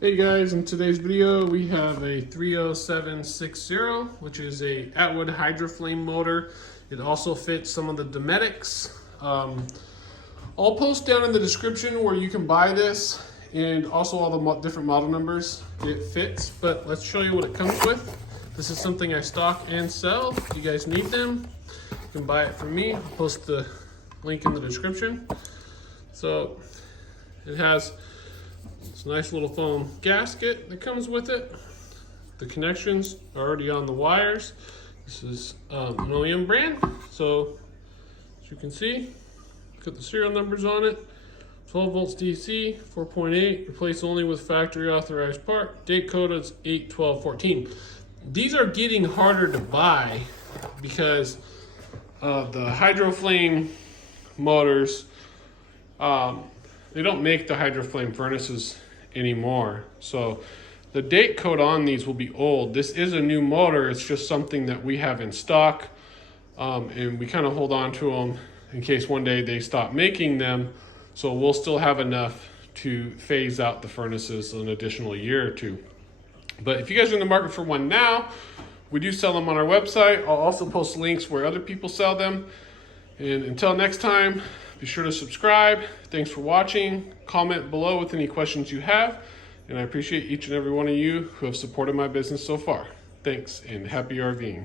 Hey guys, in today's video we have a 30760, which is a Atwood HydroFlame motor. It also fits some of the Dometics. I'll post down in the description where you can buy this and also all the different model numbers it fits, but let's show you what it comes with. This is something I stock and sell. If you guys need them, you can buy it from me. I'll post the link in the description. So it has this nice little foam gasket that comes with it. The connections are already on the wires. This is an OEM brand. So as you can see, got the serial numbers on it. 12 volts DC, 4.8, replace only with factory authorized part. Date code is 8/12/14. These are getting harder to buy because the HydroFlame motors, they don't make the HydroFlame furnaces anymore. So the date code on these will be old. This is a new motor. It's just something that we have in stock, and we kind of hold on to them in case one day they stop making them. So we'll still have enough to phase out the furnaces an additional year or two. But if you guys are in the market for one now, we do sell them on our website. I'll also post links where other people sell them. And until next time, be sure to subscribe. Thanks for watching. Comment below with any questions you have. And I appreciate each and every one of you who have supported my business so far. Thanks and happy RVing.